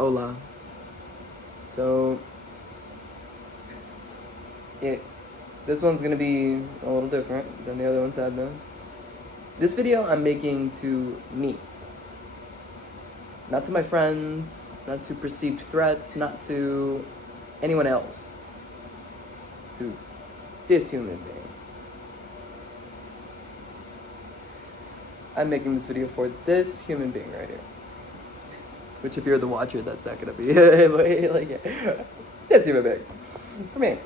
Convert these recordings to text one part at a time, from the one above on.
Hola. So, this one's gonna be a little different than the other ones have been. This video I'm making to me. Not to my friends, not to perceived threats, not to anyone else. To this human being. I'm making this video for this human being right here. Which, if you're the watcher, that's not gonna be like this human being. For me.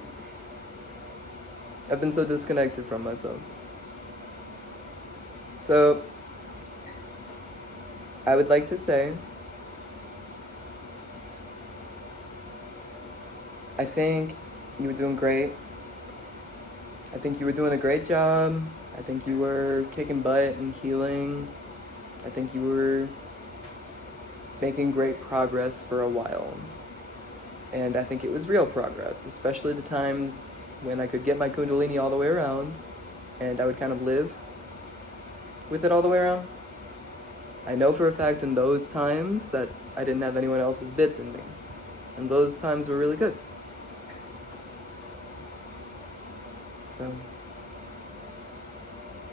I've been so disconnected from myself. So, I would like to say, I think you were doing great. I think you were doing a great job. I think you were kicking butt and healing. I think you were making great progress for a while. And I think it was real progress, especially the times when I could get my Kundalini all the way around and I would kind of live with it all the way around. I know for a fact in those times that I didn't have anyone else's bits in me. And those times were really good. So,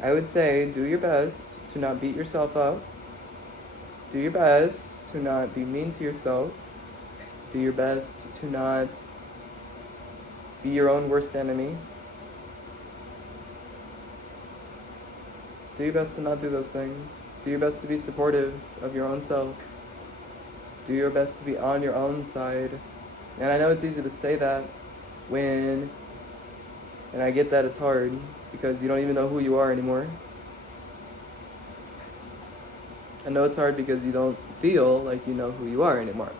I would say do your best to not beat yourself up. Do your best to not be mean to yourself. Do your best to not be your own worst enemy. Do your best to not do those things. Do your best to be supportive of your own self. Do your best to be on your own side. And I know it's easy to say that and I get that it's hard because you don't even know who you are anymore. I know it's hard because you don't feel like you know who you are anymore.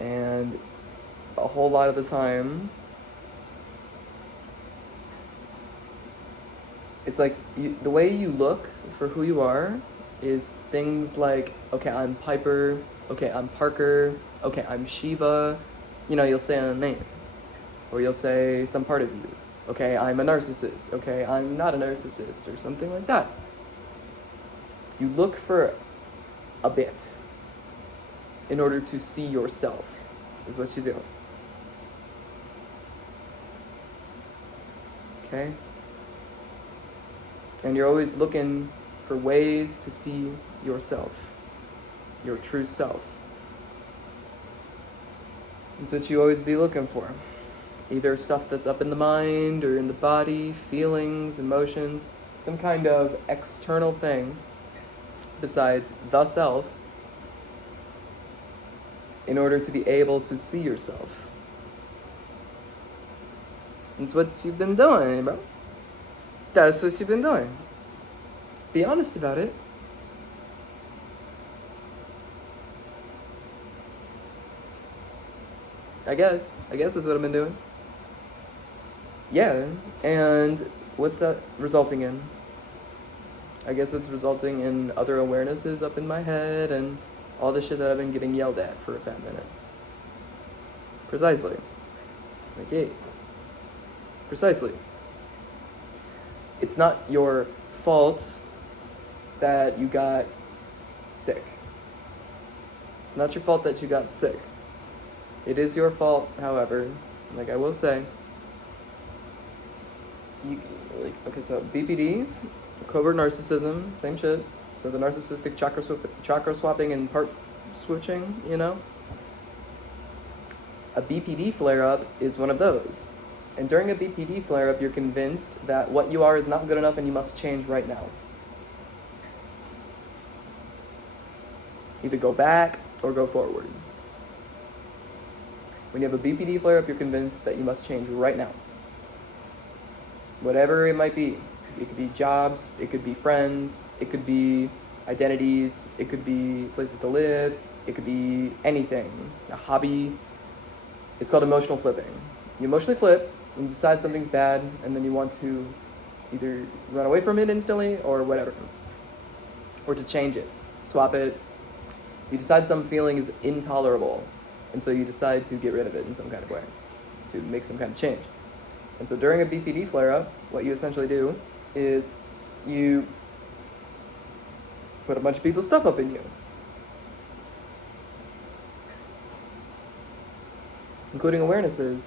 And a whole lot of the time, it's like the way you look for who you are is things like, okay, I'm Piper, okay, I'm Parker, okay, I'm Shiva. You know, you'll say a name. Or you'll say some part of you. Okay, I'm a narcissist. Okay, I'm not a narcissist, or something like that. You look for a bit in order to see yourself, is what you do. Okay? And you're always looking for ways to see yourself, your true self. That's what you always be looking for. Either stuff that's up in the mind or in the body, feelings, emotions, some kind of external thing besides the self in order to be able to see yourself. That's what you've been doing, bro. That's what you've been doing. Be honest about it. I guess that's what I've been doing. Yeah, and what's that resulting in? I guess it's resulting in other awarenesses up in my head and all the shit that I've been getting yelled at for a fat minute. Precisely. Okay. Precisely. It's not your fault that you got sick. It's not your fault that you got sick. It is your fault, however, like I will say, so BPD, covert narcissism, same shit. So the narcissistic chakra swapping and part switching, you know? A BPD flare-up is one of those. And during a BPD flare-up, you're convinced that what you are is not good enough and you must change right now. Either go back or go forward. When you have a BPD flare-up, you're convinced that you must change right now. Whatever it might be. It could be jobs, it could be friends, it could be identities, it could be places to live, it could be anything, a hobby. It's called emotional flipping. You emotionally flip, and you decide something's bad, and then you want to either run away from it instantly or whatever. Or to change it, swap it. You decide some feeling is intolerable, and so you decide to get rid of it in some kind of way, to make some kind of change. And so during a BPD flare-up, what you essentially do is you put a bunch of people's stuff up in you. including awarenesses.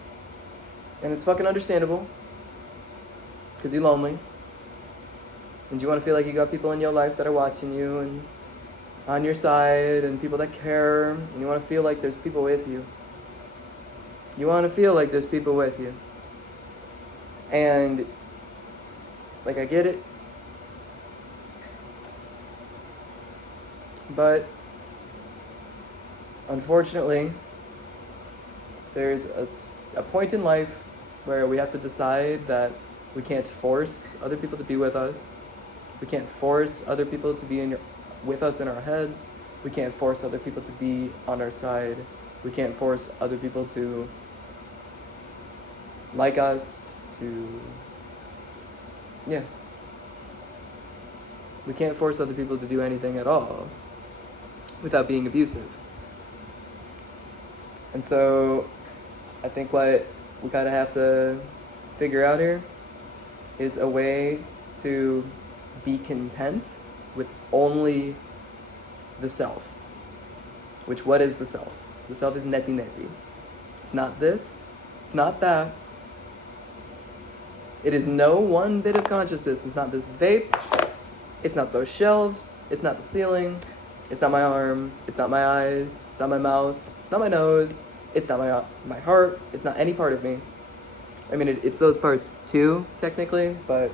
And it's fucking understandable, because you're lonely. And you want to feel like you got people in your life that are watching you and on your side, and people that care, and you want to feel like there's people with you. You want to feel like there's people with you. And, like, I get it. But, unfortunately, there's a point in life where we have to decide that we can't force other people to be with us. We can't force other people to be with us in our heads. We can't force other people to be on our side. We can't force other people to like us, we can't force other people to do anything at all without being abusive. And so I think what we kind of have to figure out here is a way to be content with only the self. Which, what is the self? The self is neti neti. It's not this, it's not that. It is no one bit of consciousness. It's not this vape, it's not those shelves, it's not the ceiling, it's not my arm, it's not my eyes, it's not my mouth, it's not my nose, it's not my heart, it's not any part of me. I mean, it's those parts too, technically, but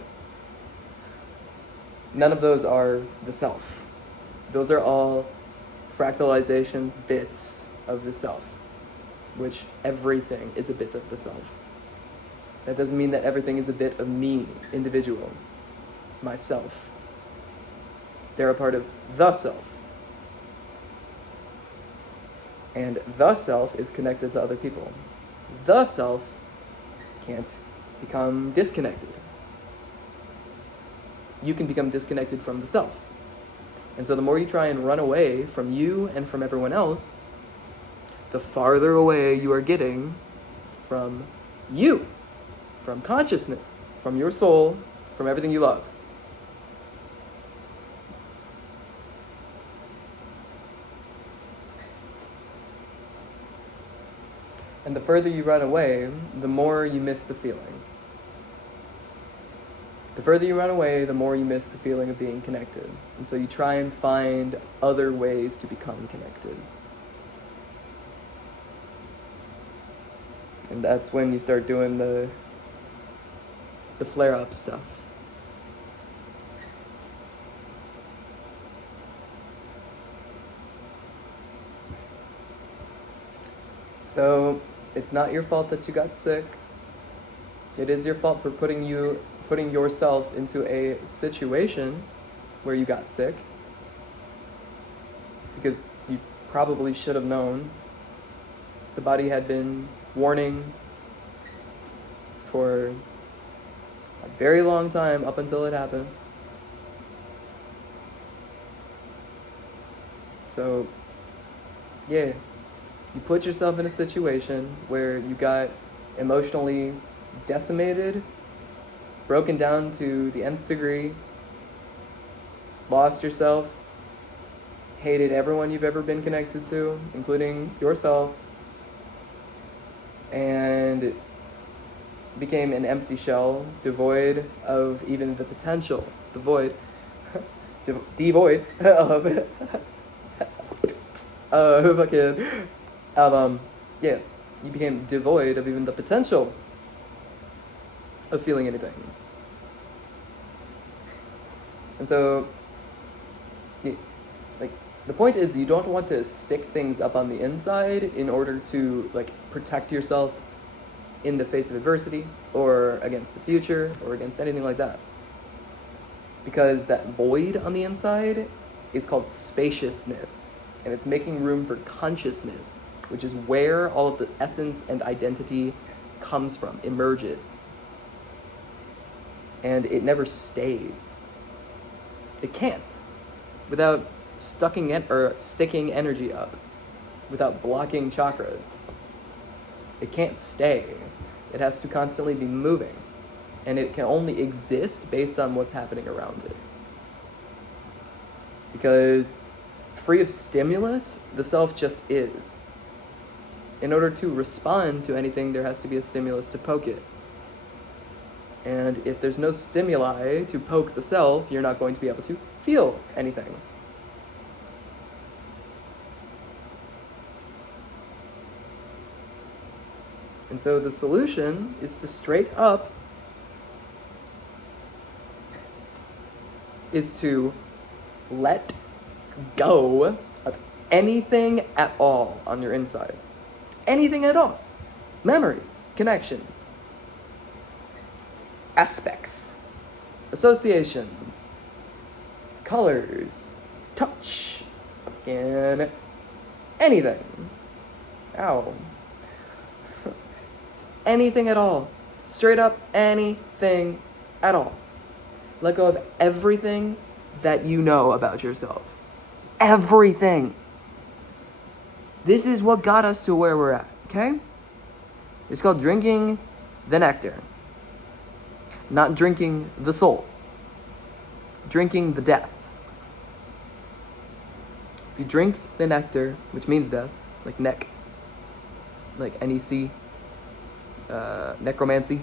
none of those are the self. Those are all fractalizations, bits of the self, which everything is a bit of the self. That doesn't mean that everything is a bit of me, individual, myself. They're a part of the self. And the self is connected to other people. The self can't become disconnected. You can become disconnected from the self. And so the more you try and run away from you and from everyone else, the farther away you are getting from you, from consciousness, from your soul, from everything you love. And the further you run away, the more you miss the feeling. The further you run away, the more you miss the feeling of being connected. And so you try and find other ways to become connected. And that's when you start doing the flare-up stuff. So, it's not your fault that you got sick. It is your fault for putting yourself into a situation where you got sick. Because you probably should have known. The body had been warning for a very long time up until it happened. So, yeah. You put yourself in a situation where you got emotionally decimated, broken down to the nth degree, lost yourself, hated everyone you've ever been connected to, including yourself, and became an empty shell, devoid of even the potential, devoid of you became devoid of even the potential of feeling anything. And so, the point is, you don't want to stick things up on the inside in order to, protect yourself in the face of adversity, or against the future, or against anything like that. Because that void on the inside is called spaciousness, and it's making room for consciousness, which is where all of the essence and identity comes from, emerges. And it never stays. It can't, without sticking energy up, without blocking chakras. It can't stay. It has to constantly be moving, and it can only exist based on what's happening around it. Because free of stimulus, the self just is. in order to respond to anything, there has to be a stimulus to poke it. And if there's no stimuli to poke the self, you're not going to be able to feel anything. And so the solution is to straight up is to let go of anything at all on your insides. Anything at all. Memories, connections, aspects, associations, colors, touch, fucking anything. Ow. Anything at all. Straight up anything at all. Let go of everything that you know about yourself. Everything. This is what got us to where we're at, okay? It's called drinking the nectar. Not drinking the soul. Drinking the death. You drink the nectar, which means death, like neck, like NEC, necromancy.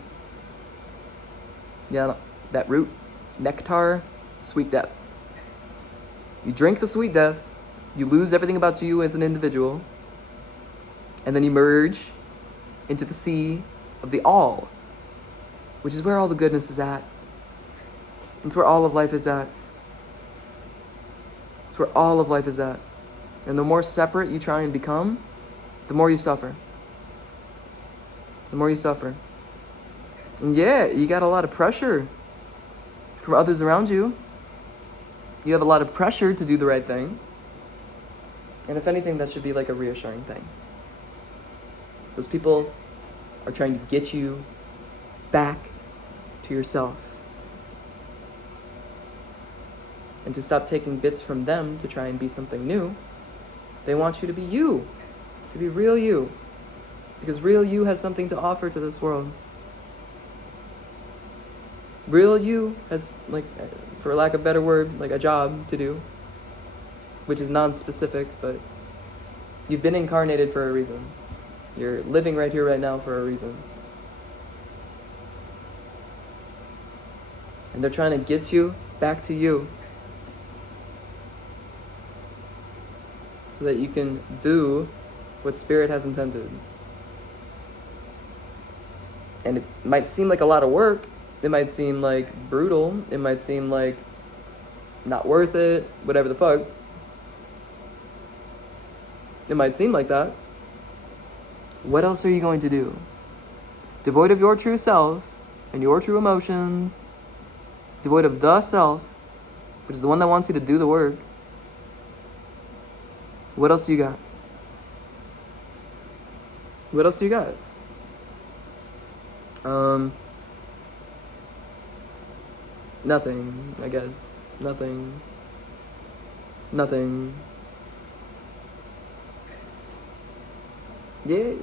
Yeah, that root, nectar, sweet death. You drink the sweet death, you lose everything about you as an individual, and then you merge into the sea of the all, which is where all the goodness is at. It's where all of life is at. It's where all of life is at. And the more separate you try and become, the more you suffer. The more you suffer. And yeah, you got a lot of pressure from others around you. You have a lot of pressure to do the right thing. And if anything, that should be like a reassuring thing. Those people are trying to get you back to yourself. And to stop taking bits from them to try and be something new. They want you to be you. To be real you. Because real you has something to offer to this world. Real you has, like, for lack of a better word, like a job to do. Which is non-specific, but you've been incarnated for a reason. You're living right here, right now for a reason. And they're trying to get you back to you. So that you can do what Spirit has intended. And it might seem like a lot of work. It might seem like brutal. It might seem like not worth it. Whatever the fuck. It might seem like that. What else are you going to do? Devoid of your true self and your true emotions. Devoid of the self, which is the one that wants you to do the work. What else do you got? What else do you got? Nothing, I guess. Nothing. Yeah.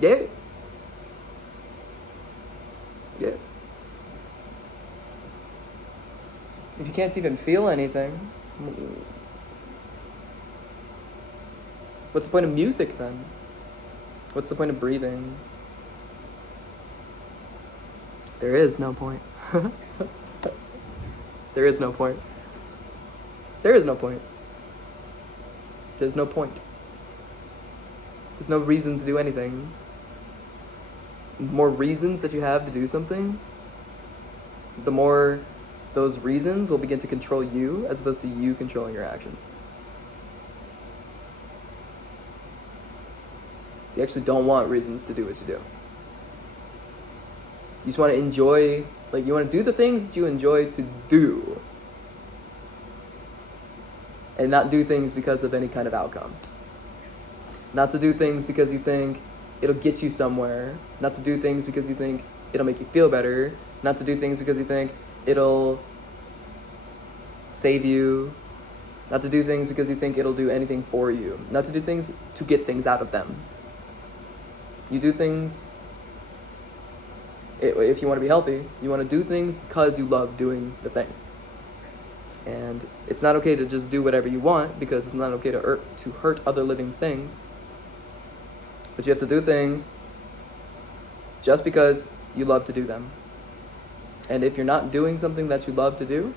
Yeah. Yeah. If you can't even feel anything, what's the point of music then? What's the point of breathing? There is no point. There is no point. There is no point. There's no point. There's no reason to do anything. The more reasons that you have to do something, the more those reasons will begin to control you as opposed to you controlling your actions. You actually don't want reasons to do what you do. You just want to enjoy, like you want to do the things that you enjoy to do. And not do things because of any kind of outcome. Not to do things because you think it'll get you somewhere. Not to do things because you think it'll make you feel better. Not to do things because you think it'll save you. Not to do things because you think it'll do anything for you. Not to do things to get things out of them. You do things, if you want to be healthy, you want to do things because you love doing the thing. And it's not okay to just do whatever you want, because it's not okay to hurt other living things. But you have to do things just because you love to do them. And if you're not doing something that you love to do,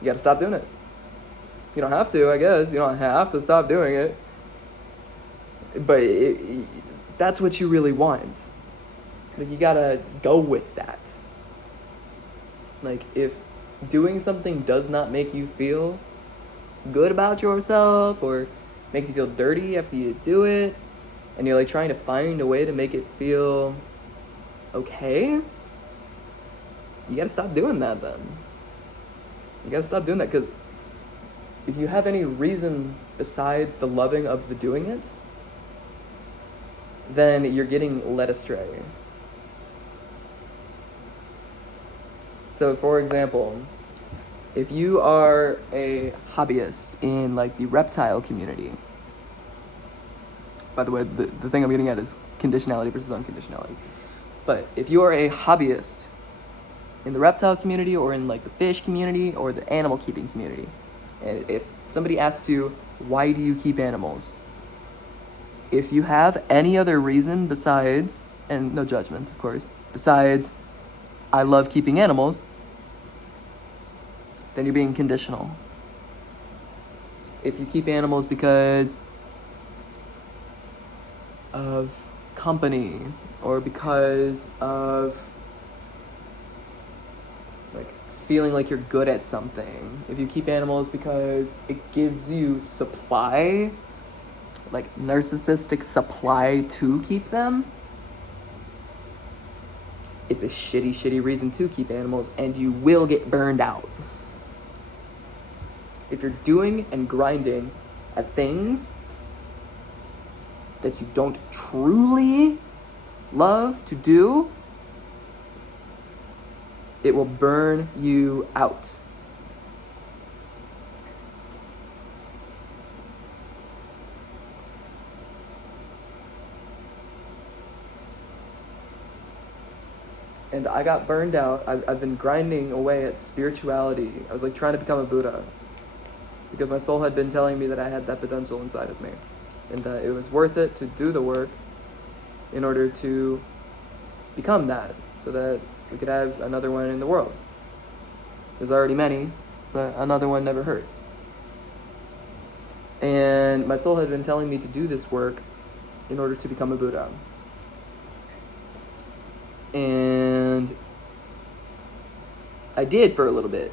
you gotta stop doing it. You don't have to, I guess. You don't have to stop doing it. But that's what you really want. Like, you gotta go with that. Like, if doing something does not make you feel good about yourself, or makes you feel dirty after you do it, and you're like trying to find a way to make it feel okay, you gotta stop doing that then. You gotta stop doing that, because if you have any reason besides the loving of the doing it, then you're getting led astray. So, for example, if you are a hobbyist in like the reptile community, by the way, the thing I'm getting at is conditionality versus unconditionality. But if you are a hobbyist in the reptile community, or in like the fish community, or the animal keeping community, and if somebody asks you, why do you keep animals? If you have any other reason besides, and no judgments, of course, besides, I love keeping animals, then you're being conditional. If you keep animals because of company, or because of like feeling like you're good at something, if you keep animals because it gives you supply, like narcissistic supply to keep them, it's a shitty reason to keep animals, and you will get burned out. If you're doing and grinding at things that you don't truly love to do, it will burn you out. And I got burned out. I've been grinding away at spirituality. I was like trying to become a Buddha, because my soul had been telling me that I had that potential inside of me, and that it was worth it to do the work in order to become that, so that we could have another one in the world. There's already many, but another one never hurts. And my soul had been telling me to do this work in order to become a Buddha. And I did for a little bit.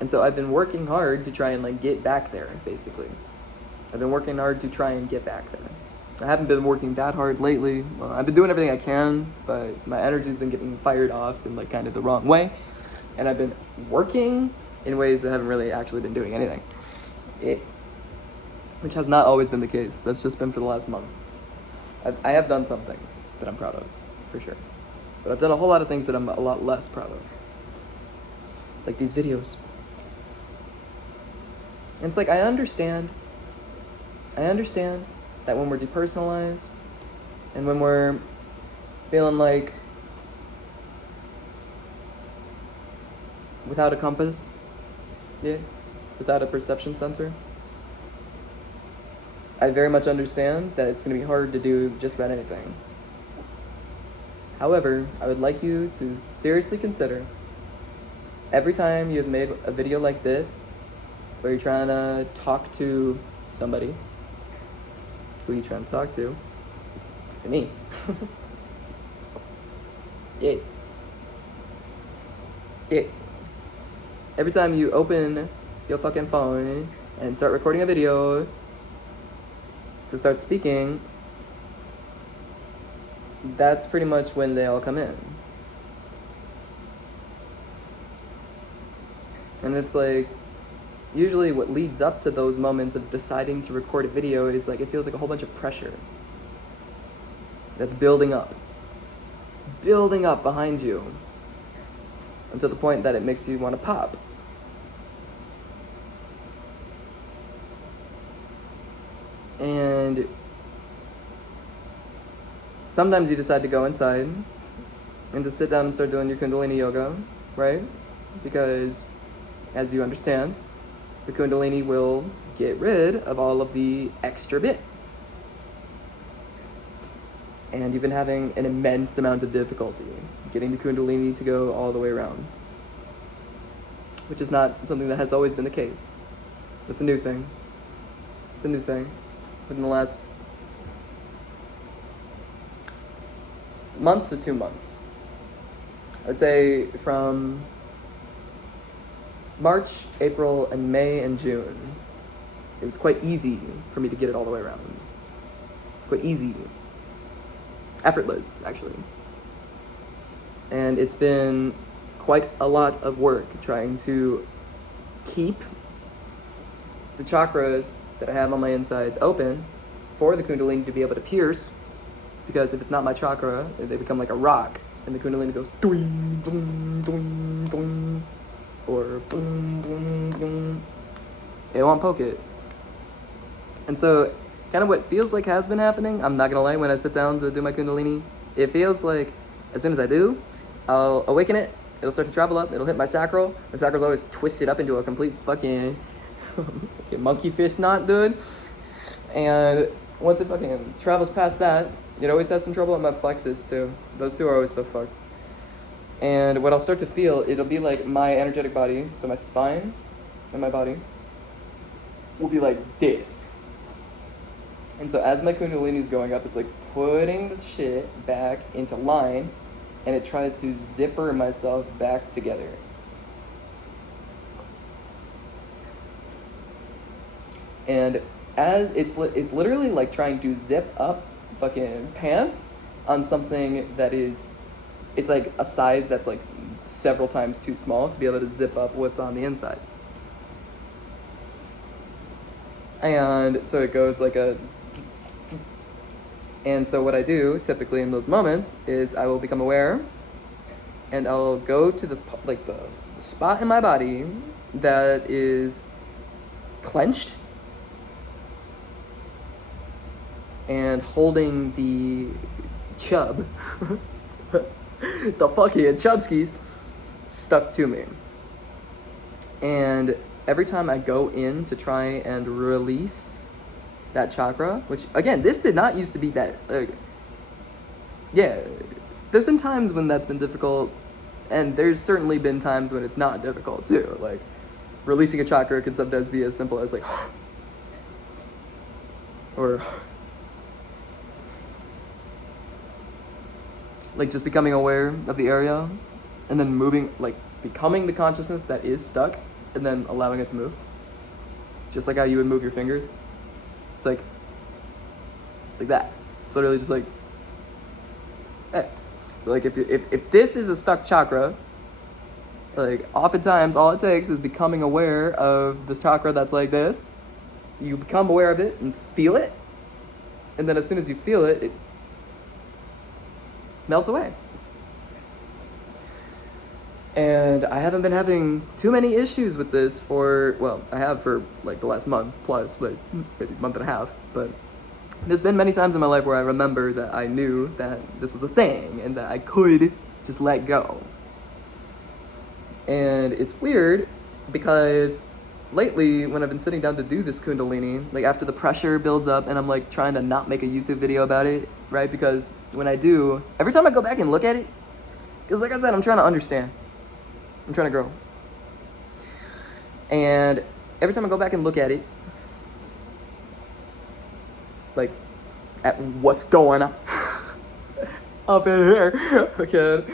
And so I've been working hard to try and like get back there, basically. I've been working hard to try and get back there. I haven't been working that hard lately. I've been doing everything I can, but my energy's been getting fired off in like kind of the wrong way. And I've been working in ways that haven't really actually been doing anything. Which has not always been the case. That's just been for the last month. I have done some things that I'm proud of, for sure. But I've done a whole lot of things that I'm a lot less proud of. Like these videos. And it's like, I understand that when we're depersonalized, and when we're feeling like without a compass, without a perception center, I very much understand that it's going to be hard to do just about anything. However, I would like you to seriously consider, every time you've made a video like this, where you're trying to talk to somebody, who are you trying to talk to? To me. Yeah. Every time you open your fucking phone and start recording a video to start speaking, that's pretty much when they all come in. And it's like, usually what leads up to those moments of deciding to record a video is like, it feels like a whole bunch of pressure that's building up behind you, until the point that it makes you want to pop. And sometimes you decide to go inside and to sit down and start doing your Kundalini yoga, right? Because, as you understand, the Kundalini will get rid of all of the extra bits. And you've been having an immense amount of difficulty getting the Kundalini to go all the way around, which is not something that has always been the case. It's a new thing. It's a new thing. Within the last month to 2 months. I would say from March, April, and May, and June, it was quite easy for me to get it all the way around. It's quite easy. Effortless, actually. And it's been quite a lot of work trying to keep the chakras that I have on my insides open for the Kundalini to be able to pierce, because if it's not my chakra, they become like a rock, and the Kundalini goes doing, doing, doing, doing, or boom, boom, boom. It won't poke it. And so, kind of what feels like has been happening, I'm not gonna lie, when I sit down to do my Kundalini, it feels like as soon as I do, I'll awaken it, it'll start to travel up, it'll hit my sacral. My sacral's always twisted up into a complete fucking monkey fist knot, dude. And once it fucking travels past that, it always has some trouble at my plexus too. Those two are always so fucked. And what I'll start to feel, it'll be like my energetic body, so my spine and my body will be like this. And so as my Kundalini is going up, it's like putting the shit back into line, and it tries to zipper myself back together. And as it's literally like trying to zip up fucking pants on something that is, it's like a size that's like several times too small to be able to zip up what's on the inside. And so it goes like a, and so what I do typically in those moments is I will become aware, and I'll go to the spot in my body that is clenched and holding the chub, the fucking chubskis, stuck to me. And every time I go in to try and release that chakra, which again, this did not used to be that, yeah, there's been times when that's been difficult, and there's certainly been times when it's not difficult too. Like, releasing a chakra can sometimes be as simple as like, or like just becoming aware of the area, and then moving, like becoming the consciousness that is stuck, and then allowing it to move. Just like how you would move your fingers. It's like that. It's literally just like, hey. So like if this is a stuck chakra, like oftentimes all it takes is becoming aware of this chakra that's like this. You become aware of it and feel it, and then as soon as you feel it, it melts away. And I haven't been having too many issues with this for, well, I have for like the last month plus, like maybe month and a half, but there's been many times in my life where I remember that I knew that this was a thing and that I could just let go. And it's weird because lately when I've been sitting down to do this Kundalini, like after the pressure builds up and I'm like trying to not make a YouTube video about it, right? Because when I do, every time I go back and look at it, because like I said, I'm trying to understand. I'm trying to grow. And every time I go back and look at it, like at what's going on up in here, okay.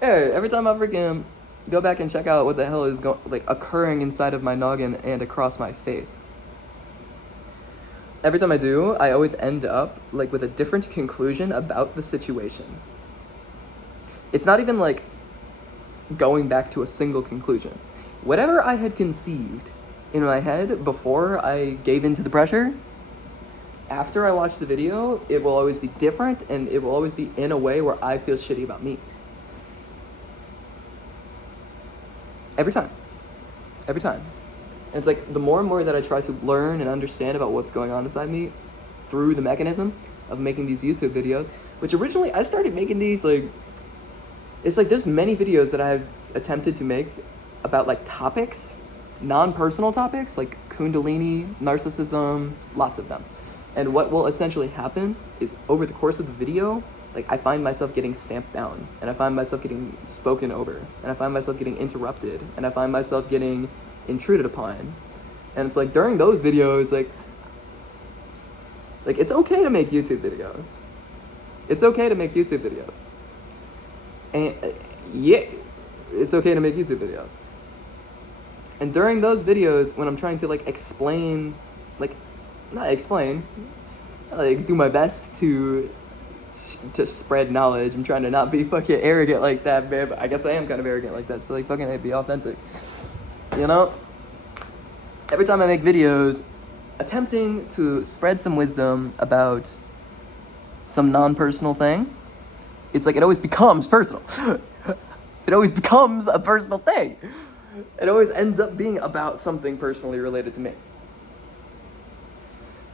Hey, every time I freaking go back and check out what the hell is occurring inside of my noggin and across my face, every time I do, I always end up like with a different conclusion about the situation. It's not even like going back to a single conclusion. Whatever I had conceived in my head before I gave into the pressure, after I watch the video, it will always be different, and it will always be in a way where I feel shitty about me. Every time. Every time. And it's like the more and more that I try to learn and understand about what's going on inside me through the mechanism of making these YouTube videos, which originally I started making these like It's like there's many videos that I've attempted to make about like topics, non-personal topics like Kundalini, narcissism, lots of them. And what will essentially happen is over the course of the video, like I find myself getting stamped down, and I find myself getting spoken over, and I find myself getting interrupted, and I find myself getting intruded upon. And it's like during those videos, like it's okay to make YouTube videos. It's okay to make YouTube videos. And yeah, it's okay to make YouTube videos. And during those videos, when I'm trying to like explain, like not explain, like do my best to spread knowledge. I'm trying to not be fucking arrogant like that, babe. I guess I am kind of arrogant like that. So like fucking be authentic, you know? Every time I make videos attempting to spread some wisdom about some non-personal thing, it's like it always becomes personal. It always becomes a personal thing. It always ends up being about something personally related to me.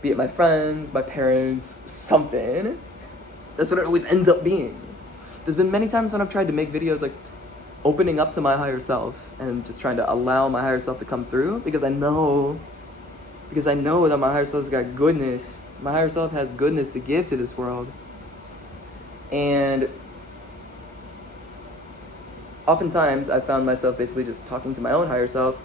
Be it my friends, my parents, something. That's what it always ends up being. There's been many times when I've tried to make videos like opening up to my higher self and just trying to allow my higher self to come through because I know that my higher self's got goodness. My higher self has goodness to give to this world. And oftentimes I found myself basically just talking to my own higher self.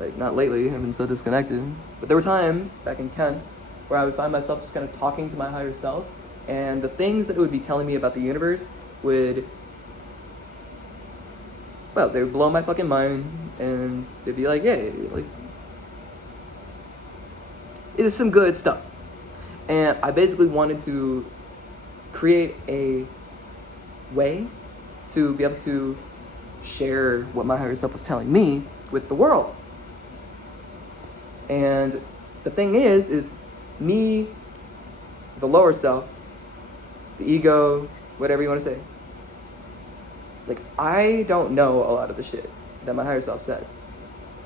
Like, not lately, I've been so disconnected. But there were times back in Kent where I would find myself just kind of talking to my higher self, and the things that it would be telling me about the universe would, well, they would blow my fucking mind, and they'd be like, yeah, like, it's some good stuff. And I basically wanted to create a way to be able to share what my higher self was telling me with the world. And the thing is me, the lower self, the ego, whatever you want to say, like, I don't know a lot of the shit that my higher self says.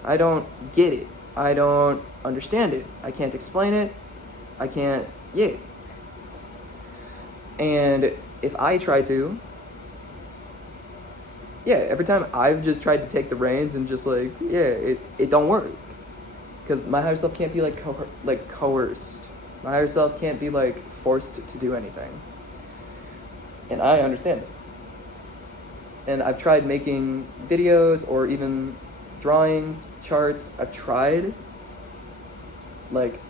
I don't get it. I don't understand it. I can't explain it. I can't, yeah. And if I try to, yeah, every time I've just tried to take the reins and just like, yeah, it don't work. Because my higher self can't be like coerced. My higher self can't be like forced to do anything. And I understand this. And I've tried making videos or even drawings, charts. I've tried like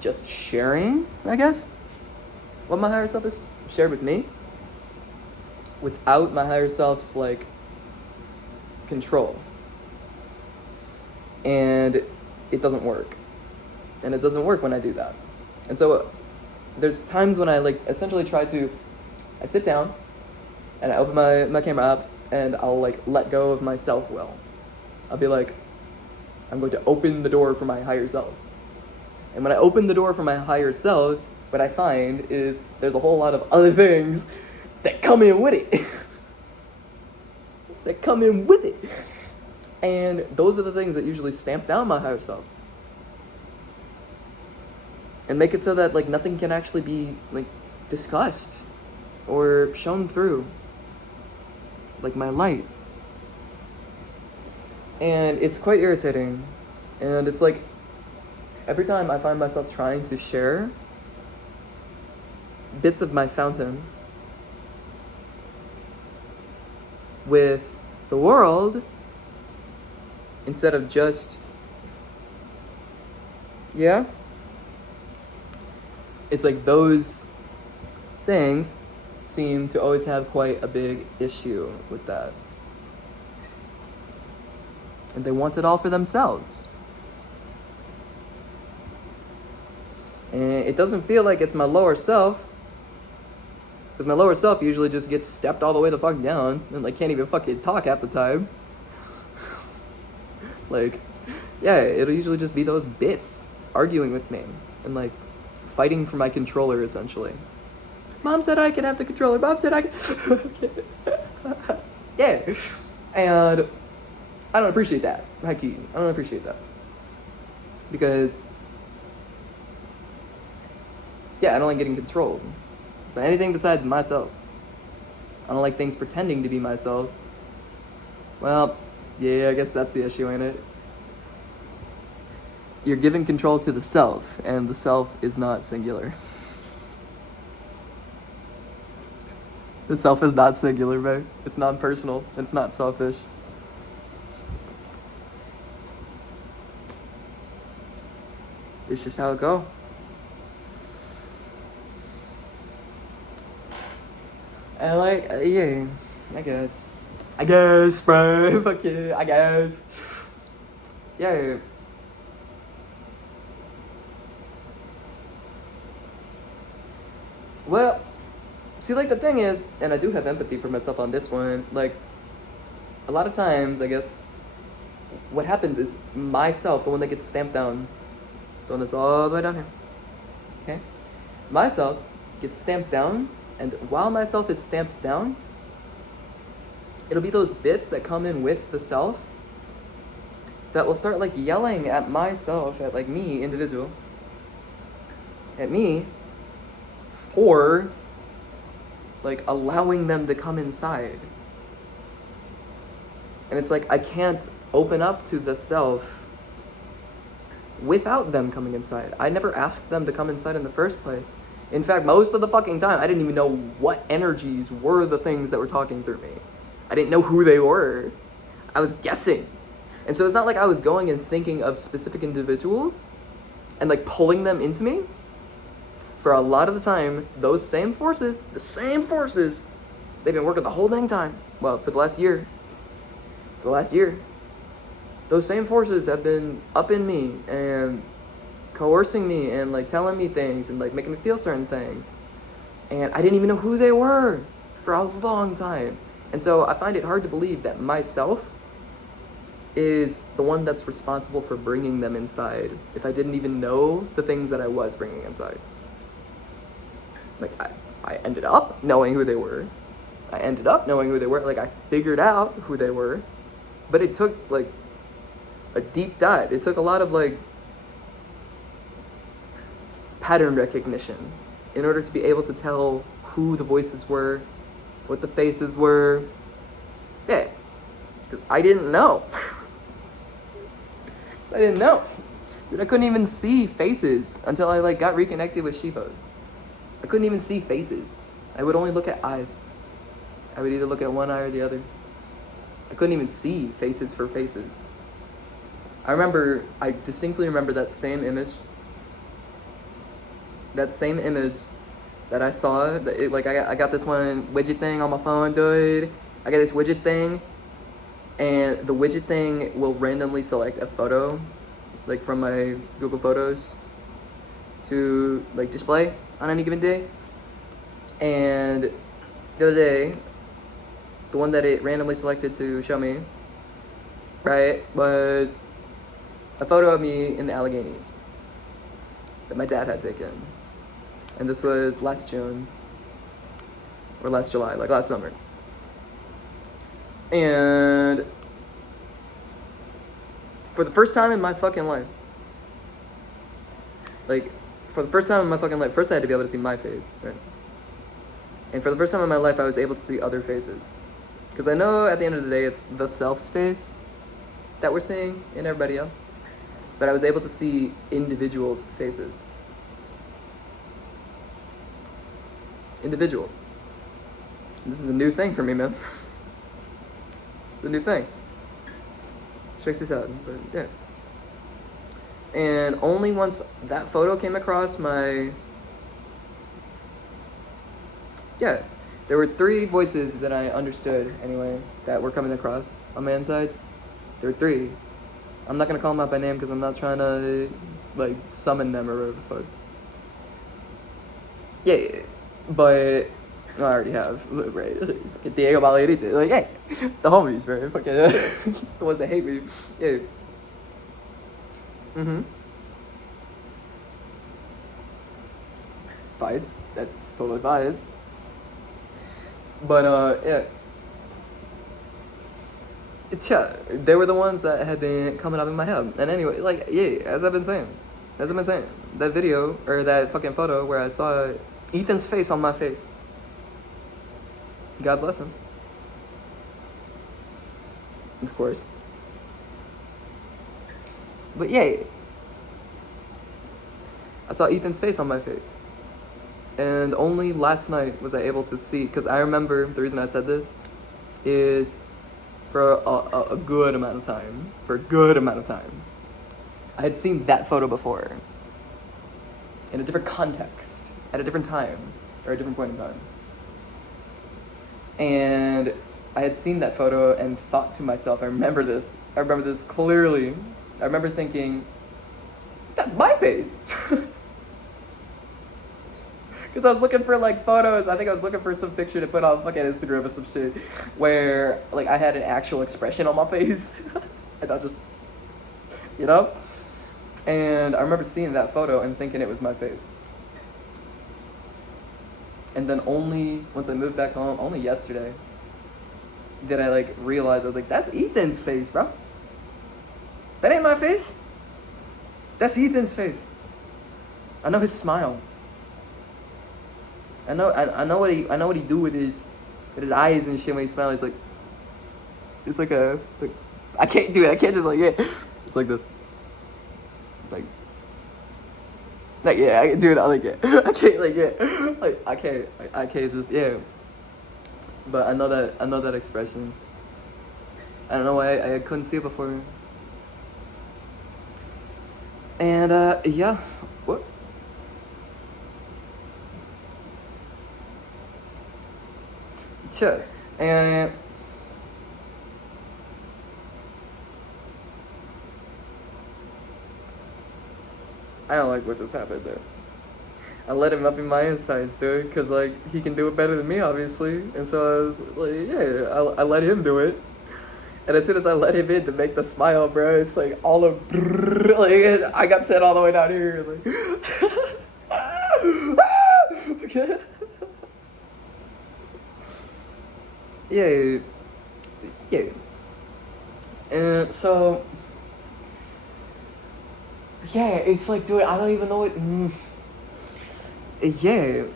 just sharing, I guess, what my higher self has shared with me without my higher self's like control. And it doesn't work. And it doesn't work when I do that. And so there's times when I like essentially I sit down and I open my camera up and I'll like let go of my self-will. I'll be like, I'm going to open the door for my higher self. And when I open the door for my higher self, what I find is there's a whole lot of other things that come in with it. That come in with it. And those are the things that usually stamp down my higher self. And make it so that like nothing can actually be like discussed or shown through. Like my light. And it's quite irritating. And it's like every time I find myself trying to share bits of my fountain with the world, instead of just, yeah, it's like those things seem to always have quite a big issue with that. And they want it all for themselves. And it doesn't feel like it's my lower self, because my lower self usually just gets stepped all the way the fuck down and like can't even fucking talk half the time. Like, yeah, it'll usually just be those bits arguing with me and like fighting for my controller essentially. Mom said I can have the controller. Mom said I can. Yeah. And I don't appreciate that. High key. I don't appreciate that. Because, yeah, I don't like getting controlled by anything besides myself. I don't like things pretending to be myself. Well, yeah, I guess that's the issue, ain't it? You're giving control to the self, and the self is not singular. The self is not singular, man. It's non-personal. It's not selfish. It's just how it go. And like, yeah, I guess, bro. Fuck yeah, I guess. Yeah. Well, see, like, the thing is, and I do have empathy for myself on this one, like, a lot of times, I guess, what happens is myself, the one that gets stamped down, the one that's all the way down here, okay? Myself gets stamped down, and while myself is stamped down, it'll be those bits that come in with the self that will start, like, yelling at myself, at, like, me, individual, at me, for, like, allowing them to come inside. And it's like, I can't open up to the self without them coming inside. I never asked them to come inside in the first place. In fact, most of the fucking time, I didn't even know what energies were the things that were talking through me. I didn't know who they were. I was guessing. And so it's not like I was going and thinking of specific individuals and, like, pulling them into me. For a lot of the time, those same forces, they've been working the whole dang time. Well, for the last year. Those same forces have been up in me and coercing me and, like, telling me things and, like, making me feel certain things. And I didn't even know who they were for a long time. And so I find it hard to believe that myself is the one that's responsible for bringing them inside if I didn't even know the things that I was bringing inside. Like, I ended up knowing who they were. Like, I figured out who they were. But it took, like, a deep dive. It took a lot of, like, pattern recognition in order to be able to tell who the voices were, what the faces were. Yeah. Because I didn't know. Dude, I couldn't even see faces until I, like, got reconnected with Shiva. I couldn't even see faces. I would only look at eyes. I would either look at one eye or the other. I couldn't even see faces for faces. I distinctly remember that same image that I saw. I got this one widget thing on my phone, dude. I got this widget thing, and the widget thing will randomly select a photo, like, from my Google Photos to, like, display on any given day. And the other day, the one that it randomly selected to show me, right, was a photo of me in the Alleghenies that my dad had taken. And this was last June, or last July, like last summer. And for the first time in my fucking life, first I had to be able to see my face, right? And for the first time in my life, I was able to see other faces. Because I know at the end of the day, it's the self's face that we're seeing in everybody else. But I was able to see individuals' faces. Individuals. And this is a new thing for me, man. It's a new thing. Checks this out, but yeah. And only once that photo came across my... Yeah, there were 3 voices that I understood, anyway, that were coming across on my insides. There were 3. I'm not gonna call them out by name because I'm not trying to, like, summon them or whatever the fuck. Yeah, but... No, I already have, right? Fucking Diego Valerite, like, hey, the homies, right? Fucking, the ones that hate me. Yeah. Fine. That's totally fine. But, yeah. They were the ones that had been coming up in my head. And anyway, like, yeah, as I've been saying, that video, or that fucking photo where I saw Ethan's face on my face. God bless him. Of course. But yeah, I saw Ethan's face on my face. And only last night was I able to see, because I remember the reason I said this is for a good amount of time, I had seen that photo before in a different context, at a different time, or a different point in time. And I had seen that photo and thought to myself, I remember this clearly. I remember thinking, that's my face. Because I was looking for like photos. I think I was looking for some picture to put on fucking Instagram or some shit where like I had an actual expression on my face and not just, you know? And I remember seeing that photo and thinking it was my face. And then only once I moved back home, only yesterday, did I like realize, I was like, that's Ethan's face, bro. That ain't my face. That's Ethan's face. I know his smile. I know what he do with his eyes and shit when he smiles. It's like I can't do it. I can't just like, yeah. It's like this. Like yeah, I do it. I like it. I can't like, yeah. Like I can't just, yeah. But I know that expression. I don't know why I couldn't see it before. And yeah. What? Sure. And I don't like what just happened there. I let him up in my insides, dude, because like he can do it better than me, obviously. And so I was like, yeah, I let him do it. And as soon as I let him in to make the smile, bro, it's like all of like I got set all the way down here, like. Yeah. And so, yeah, it's like, dude, I don't even know what. Yeah.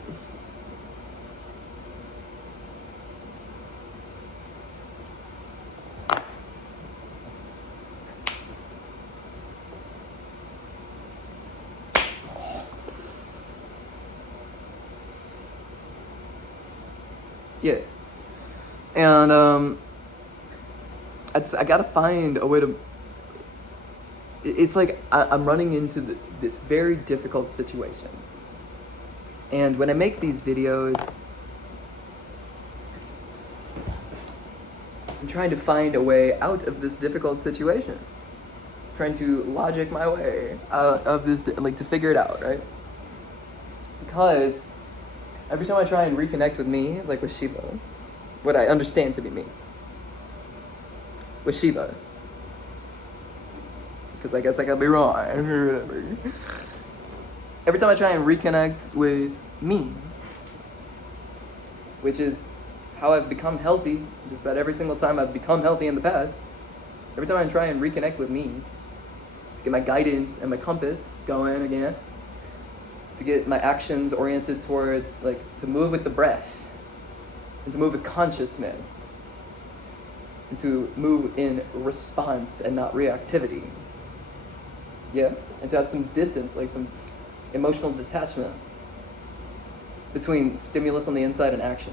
Yeah. And I gotta find a way to. It's like I'm running into this very difficult situation, and when I make these videos, I'm trying to find a way out of this difficult situation, trying to logic my way out of this, like to figure it out, right? Because every time I try and reconnect with me, like with Shiva, what I understand to be me, with Shiva, because I guess I could be wrong, or whatever. Every time I try and reconnect with me, which is how I've become healthy, just about every single time I've become healthy in the past, every time I try and reconnect with me, to get my guidance and my compass going again, to get my actions oriented towards, like, to move with the breath, and to move with consciousness, and to move in response and not reactivity. Yeah? And to have some distance, like some emotional detachment between stimulus on the inside and action.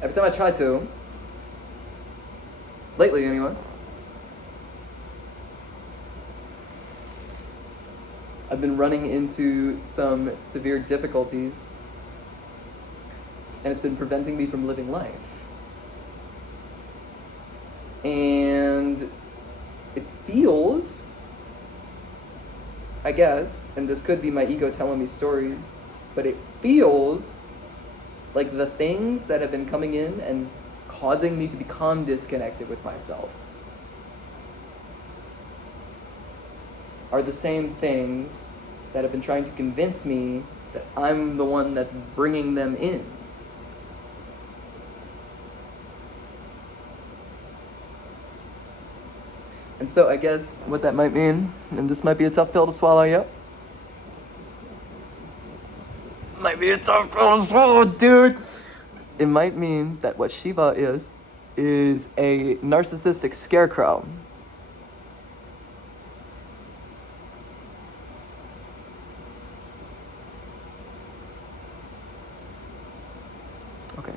Every time I try to, lately anyway, I've been running into some severe difficulties, and it's been preventing me from living life. And it feels, I guess, and this could be my ego telling me stories, but it feels like the things that have been coming in and causing me to become disconnected with myself are the same things that have been trying to convince me that I'm the one that's bringing them in. And so I guess what that might mean, and this might be a tough pill to swallow, yep. Might be a tough pill to swallow, dude. it might mean that what Shiva is a narcissistic scarecrow. Okay.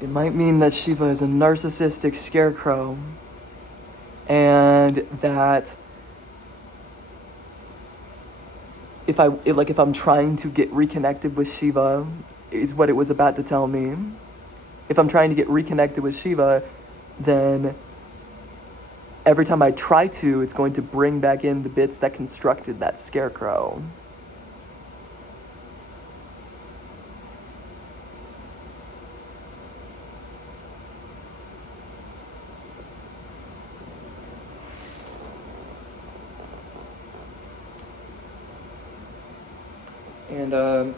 It might mean that Shiva is a narcissistic scarecrow, and that if I'm trying to get reconnected with Shiva, is what it was about to tell me. If I'm trying to get reconnected with Shiva, then every time I try to, it's going to bring back in the bits that constructed that scarecrow. And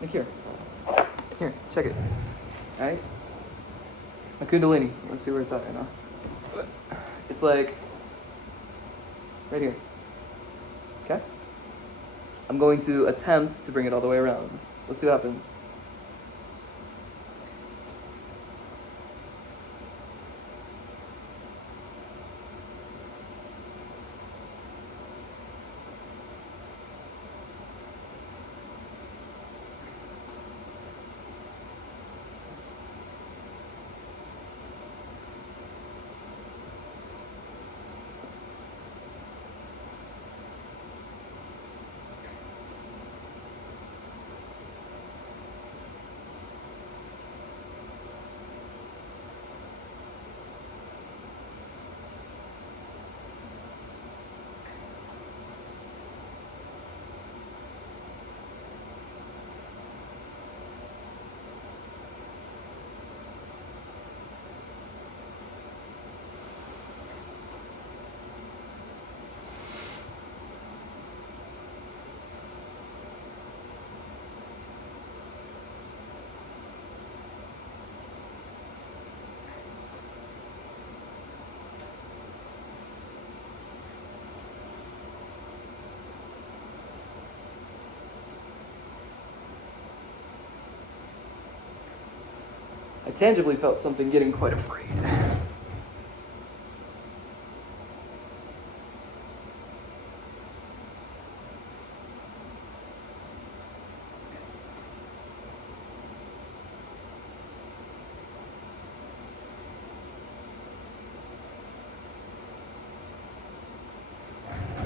look here, check it. All right. My Kundalini. Let's see where it's at right now. It's like right here. Okay? I'm going to attempt to bring it all the way around. Let's see what happens. I tangibly felt something getting quite afraid.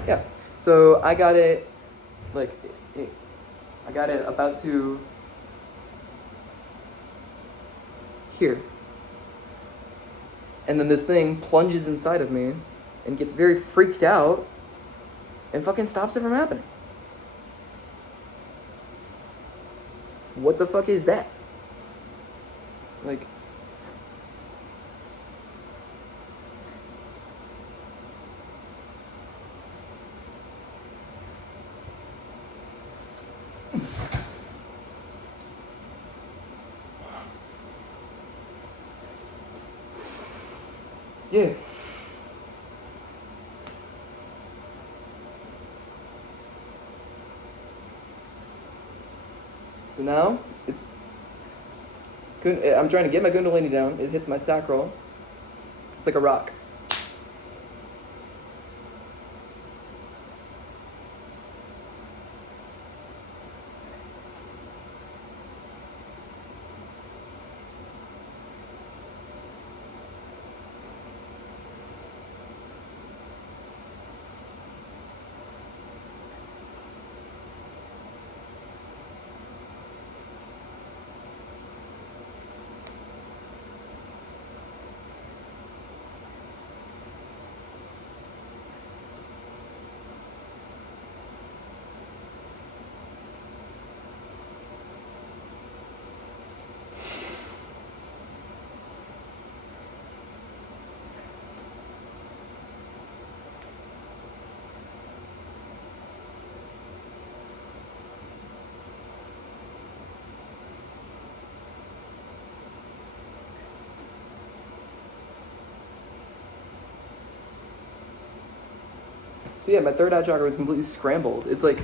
Yeah, so I got it, I got it about to here. And then this thing plunges inside of me and gets very freaked out and fucking stops it from happening. What the fuck is that? Like, yeah. So now I'm trying to get my Kundalini down. It hits my sacral. It's like a rock. So yeah, my third eye chakra was completely scrambled. It's like,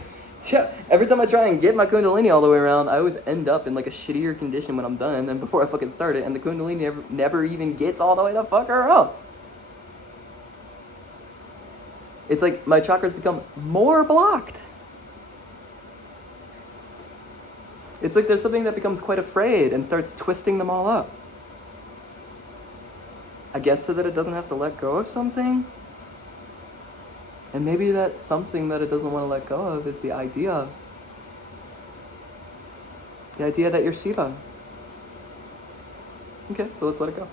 yeah, every time I try and get my Kundalini all the way around, I always end up in like a shittier condition when I'm done than before I fucking start it, and the Kundalini never even gets all the way the fuck around. It's like my chakras become more blocked. It's like there's something that becomes quite afraid and starts twisting them all up. I guess so that it doesn't have to let go of something. And maybe that something that it doesn't want to let go of is the idea. The idea that you're Shiva. Okay, so let's let it go.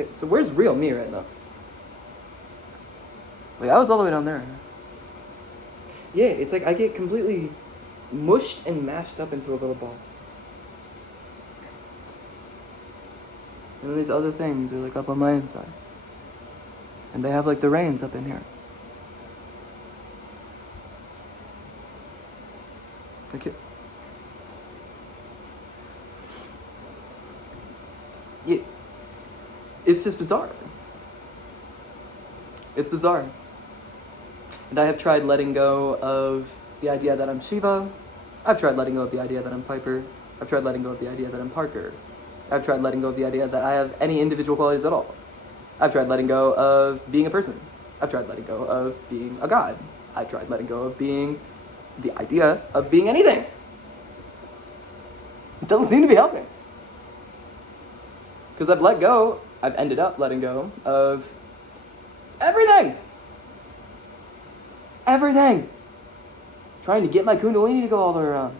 Okay, so where's real me right now? Like, I was all the way down there. Yeah, it's like I get completely mushed and mashed up into a little ball. And then these other things are like up on my insides. And they have like the reins up in here. Like yeah, it's just bizarre. It's bizarre. And I have tried letting go of the idea that I'm Shiva. I've tried letting go of the idea that I'm Piper. I've tried letting go of the idea that I'm Parker. I've tried letting go of the idea that I have any individual qualities at all. I've tried letting go of being a person. I've tried letting go of being a god. I've tried letting go of being the idea of being anything. It doesn't seem to be helping. Because I've ended up letting go of everything. Everything. Trying to get my Kundalini to go all the way around.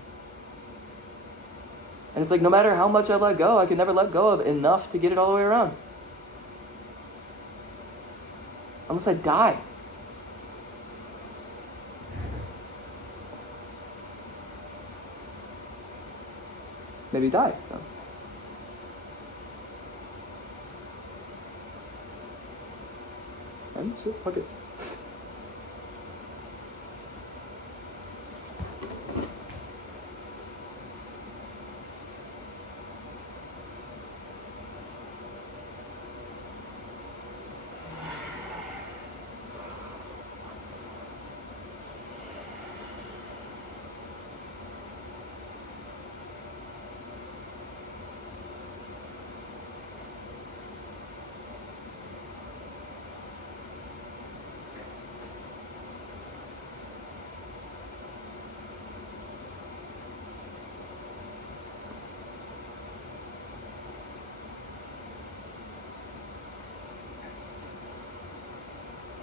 And it's like, no matter how much I let go, I can never let go of enough to get it all the way around. Unless I die. Maybe die. No. And shit, fuck it.